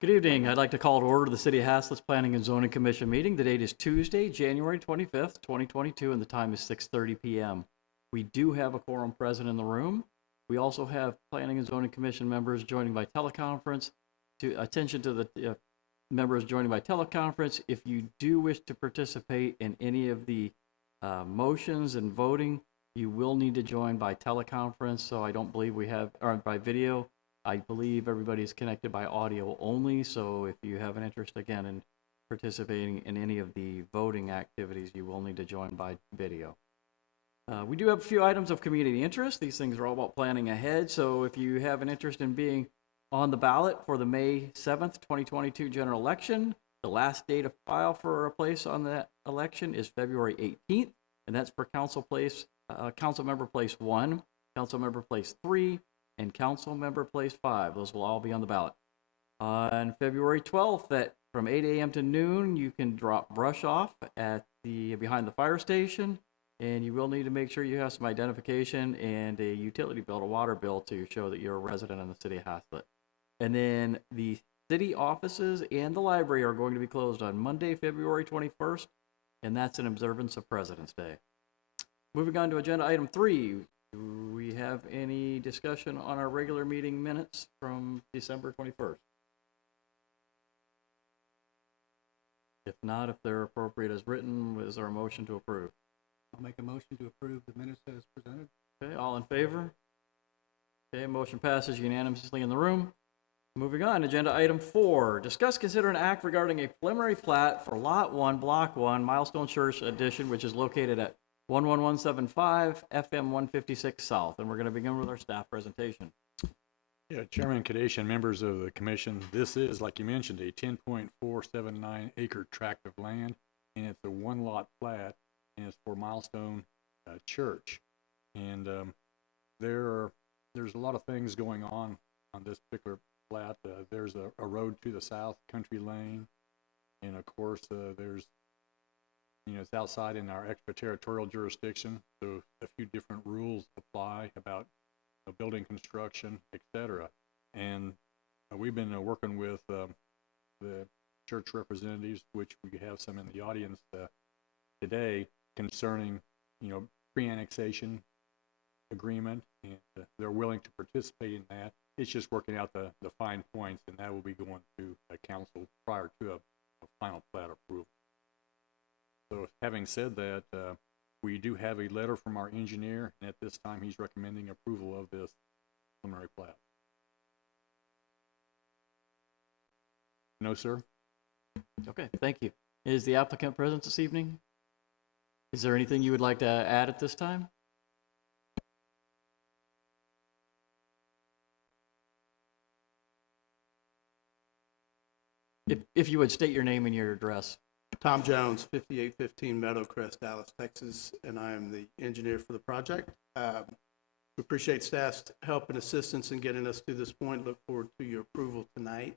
Good evening. I'd like to call to order the City of Haslett's Planning and Zoning Commission meeting. The date is Tuesday, January 25th, 2022, and the time is 6:30 p.m. We do have a quorum present in the room. We also have Planning and Zoning Commission members joining by teleconference. Attention to the members joining by teleconference. If you do wish to participate in any of the motions and voting, you will need to join by teleconference. So I don't believe we have, or by video. I believe everybody's connected by audio only, so if you have an interest, again, in participating in any of the voting activities, you will need to join by video. We do have a few items of community interest. These things are all about planning ahead, so if you have an interest in being on the ballot for the May 7th, 2022 general election, the last date of file for a place on that election is February 18th, and that's for council member place 1, council member place 3, and council member place 5. Those will all be on the ballot. On February 12th, from 8 a.m. to noon, you can drop brush off at behind the fire station, and you will need to make sure you have some identification and a utility bill, a water bill, to show that you're a resident in the city of Haslett. And then the city offices and the library are going to be closed on Monday, February 21st, and that's in observance of President's Day. Moving on to agenda item 3. Do we have any discussion on our regular meeting minutes from December 21st? If not, if they're appropriate as written, is there a motion to approve? I'll make a motion to approve the minutes as presented. Okay, all in favor? Okay, motion passes unanimously in the room. Moving on, agenda item 4. Discuss, consider, and act regarding a preliminary plat for Lot 1, Block 1, Milestone Church Addition, which is located at 11175 FM 156 South. And we're going to begin with our staff presentation. Yeah, Chairman Kadesh and members of the commission, this is, like you mentioned, a 10.479 acre tract of land, and it's a one lot plat, and it's for Milestone Church. And there's a lot of things going on this particular plat. There's a road to the south, Country Lane, and of course there's, it's outside in our extraterritorial jurisdiction, so a few different rules apply about building construction, etc. And we've been working with the church representatives, which we have some in the audience today, concerning pre-annexation agreement, and they're willing to participate in that. It's just working out the fine points, and that will be going to council prior to a final plat approval. So having said that, we do have a letter from our engineer, and at this time he's recommending approval of this preliminary plat. No, sir? Okay, thank you. Is the applicant present this evening? Is there anything you would like to add at this time? If you would state your name and your address. Tom Jones, 5815 Meadowcrest, Dallas, Texas, and I am the engineer for the project. We appreciate staff's help and assistance in getting us to this point. Look forward to your approval tonight,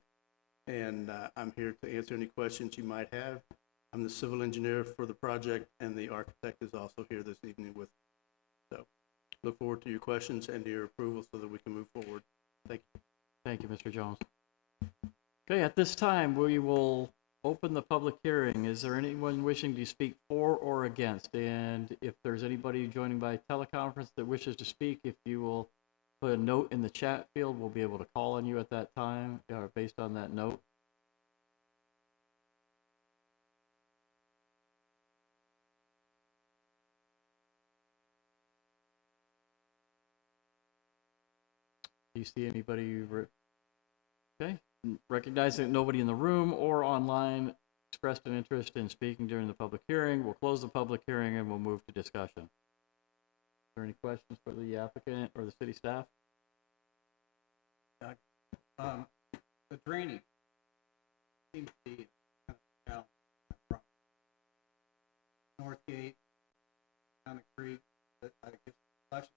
and I'm here to answer any questions you might have. I'm the civil engineer for the project, and the architect is also here this evening with me. So look forward to your questions and to your approval so that we can move forward. Thank you. Thank you, Mr. Jones. Okay, at this time, we will open the public hearing. Is there anyone wishing to speak for or against? And if there's anybody joining by teleconference that wishes to speak, if you will put a note in the chat field, we'll be able to call on you at that time based on that note. Do you see anybody? Okay. Recognizing that nobody in the room or online expressed an interest in speaking during the public hearing, we'll close the public hearing and we'll move to discussion. Are there any questions for the applicant or the city staff? The drainage seems to be kind of challenging. North Gate, down the creek, that I guess flushing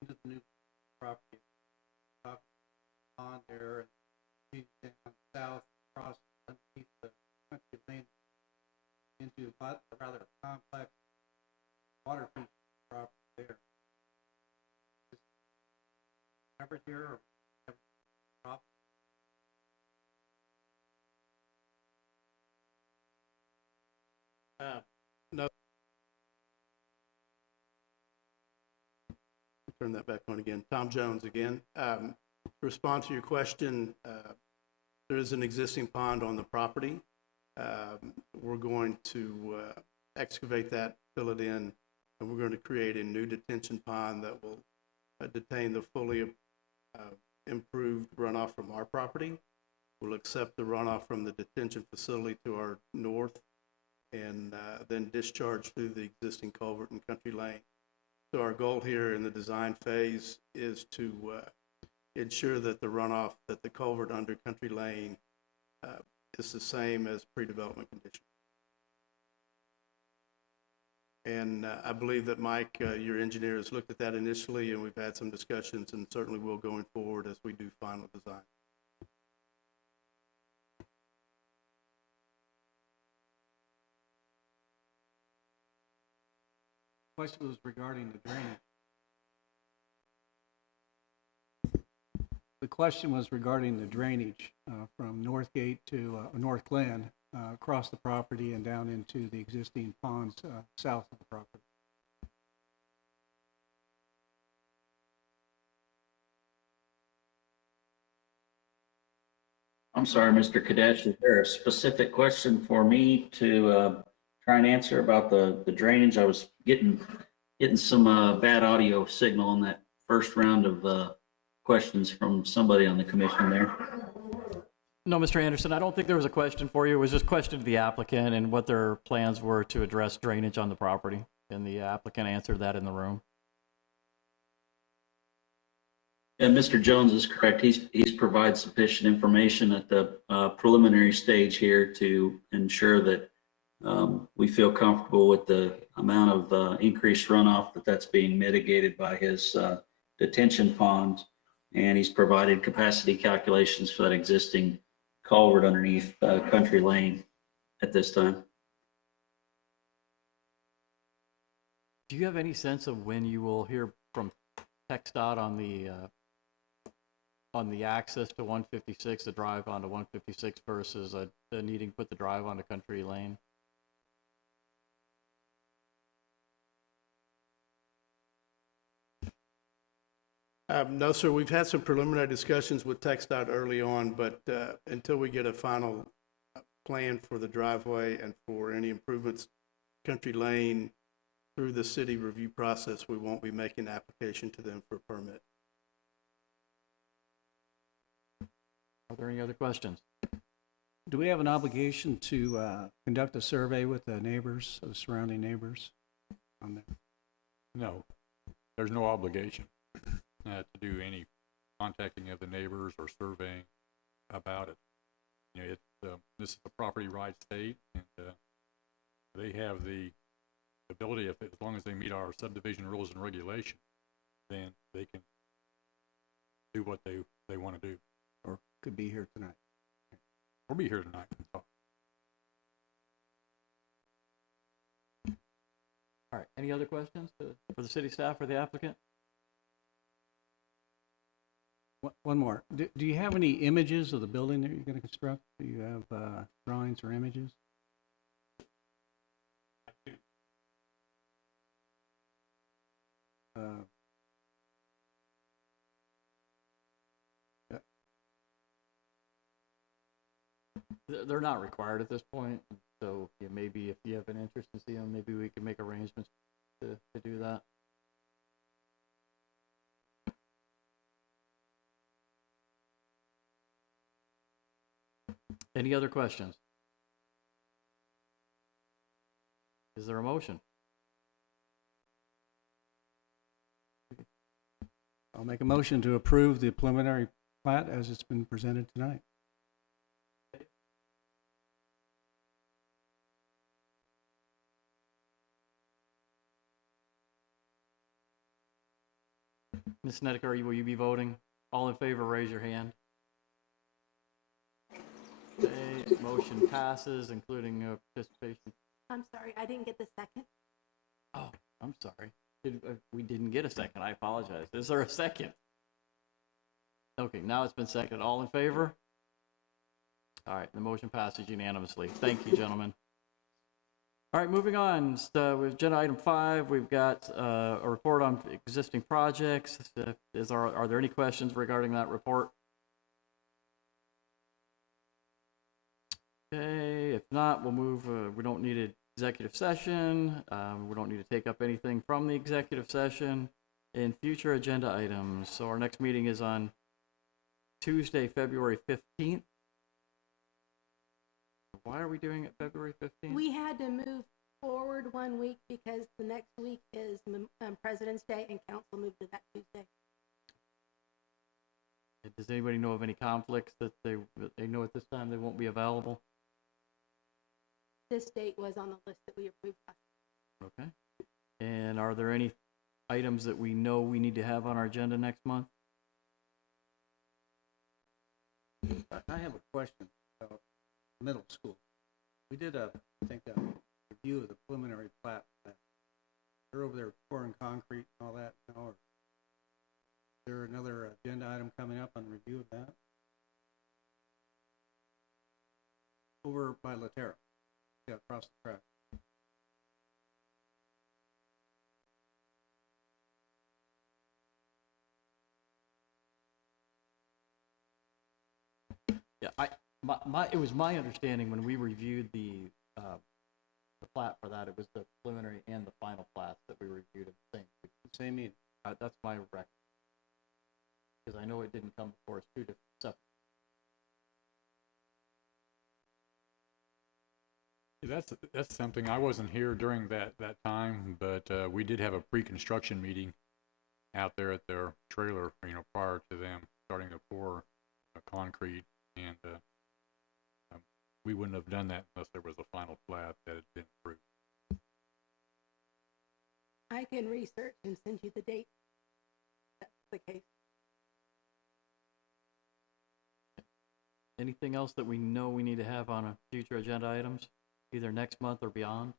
into the new property. On there and down south across underneath the Country Lane into a rather complex water feature property there. Is it covered here, or turn that back on again. Tom Jones again. To respond to your question, there is an existing pond on the property. We're going to excavate that, fill it in, and we're going to create a new detention pond that will detain the fully improved runoff from our property. We'll accept the runoff from the detention facility to our north and then discharge through the existing culvert in Country Lane. So our goal here in the design phase is to ensure that the runoff, that the culvert under Country Lane is the same as pre-development conditions. And I believe that Mike, your engineer, has looked at that initially, and we've had some discussions, and certainly will going forward as we do final design. Question was regarding the drainage. The question was regarding the drainage from Northgate to North Glen across the property and down into the existing ponds south of the property. I'm sorry, Mr. Kadesh, is there a specific question for me to try and answer about the drainage? I was getting some bad audio signal on that first round of questions from somebody on the commission there. No, Mr. Anderson, I don't think there was a question for you. It was just a question to the applicant and what their plans were to address drainage on the property. And the applicant answered that in the room. And Mr. Jones is correct. He's provided sufficient information at the preliminary stage here to ensure that we feel comfortable with the amount of increased runoff that's being mitigated by his detention pond. And he's provided capacity calculations for that existing culvert underneath Country Lane at this time. Do you have any sense of when you will hear from TxDOT on the access to 156, the drive onto 156 versus needing to put the drive onto Country Lane? No, sir. We've had some preliminary discussions with TxDOT early on, but until we get a final plan for the driveway and for any improvements, Country Lane, through the city review process, we won't be making application to them for a permit. Are there any other questions? Do we have an obligation to conduct a survey with the neighbors, the surrounding neighbors on that? No, there's no obligation to do any contacting of the neighbors or surveying about it. You know, this is a property right state, and they have the ability, as long as they meet our subdivision rules and regulations, then they can do what they want to do. Or could be here tonight? We'll be here tonight. All right, any other questions for the city staff or the applicant? One more. Do you have any images of the building that you're going to construct? Do you have drawings or images? They're not required at this point, so yeah, maybe if you have an interest in seeing them, maybe we can make arrangements to do that. Any other questions? Is there a motion? I'll make a motion to approve the preliminary plat as it's been presented tonight. Ms. Snedeker, will you be voting? All in favor, raise your hand. Okay, motion passes, including participation. I'm sorry, I didn't get the second. Oh, I'm sorry. We didn't get a second. I apologize. Is there a second? Okay, now it's been seconded. All in favor? All right, the motion passes unanimously. Thank you, gentlemen. All right, moving on. So with agenda item 5, we've got a report on existing projects. Are there any questions regarding that report? Okay, if not, we'll move. We don't need an executive session. We don't need to take up anything from the executive session in future agenda items. So our next meeting is on Tuesday, February 15th. Why are we doing it February 15th? We had to move forward 1 week because the next week is President's Day and council moved to that Tuesday. Does anybody know of any conflicts that they know at this time they won't be available? This date was on the list that we approved last. Okay. And are there any items that we know we need to have on our agenda next month? I have a question about middle school. We did I think a review of the preliminary plat. They're over there pouring concrete and all that now. Or is there another agenda item coming up on review of that? Over by Laterra. Yeah, across the track. Yeah, it was my understanding when we reviewed the plat for that, it was the preliminary and the final plats that we reviewed at the same. Same meeting. That's my record. Because I know it didn't come before us two different separate. That's something, I wasn't here during that time, but we did have a pre-construction meeting out there at their trailer, prior to them starting to pour concrete, and we wouldn't have done that unless there was a final plat that had been approved. I can research and send you the date. That's the case. Anything else that we know we need to have on a future agenda items, either next month or beyond?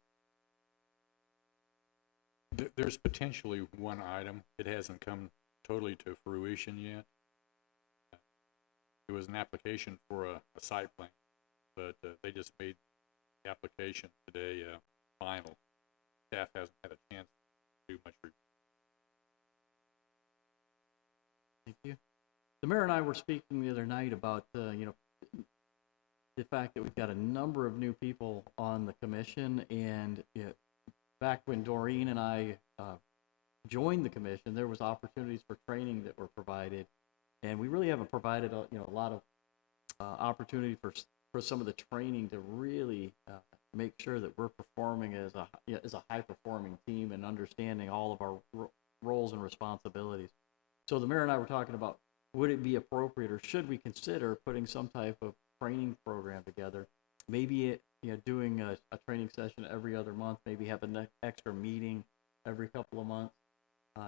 There's potentially one item. It hasn't come totally to fruition yet. It was an application for a site plan, but they just made the application today final. Staff hasn't had a chance to do much review. Thank you. The mayor and I were speaking the other night about, the fact that we've got a number of new people on the commission, and back when Doreen and I joined the commission, there was opportunities for training that were provided, and we really haven't provided a lot of opportunity for some of the training to really make sure that we're performing as a high performing team and understanding all of our roles and responsibilities. So the mayor and I were talking about, would it be appropriate, or should we consider putting some type of training program together? Maybe doing a training session every other month, maybe have an extra meeting every couple of months,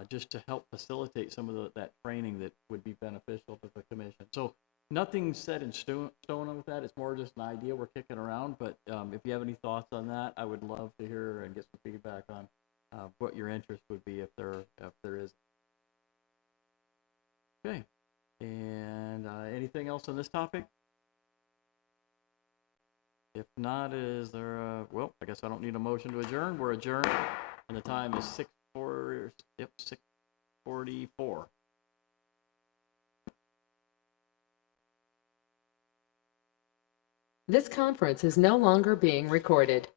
just to help facilitate some of that training that would be beneficial to the commission. So nothing's set in stone with that. It's more just an idea we're kicking around. But if you have any thoughts on that, I would love to hear and get some feedback on what your interest would be if there is. Okay. And anything else on this topic? If not, is there well, I guess I don't need a motion to adjourn. We're adjourned, and the time is 6:44. This conference is no longer being recorded.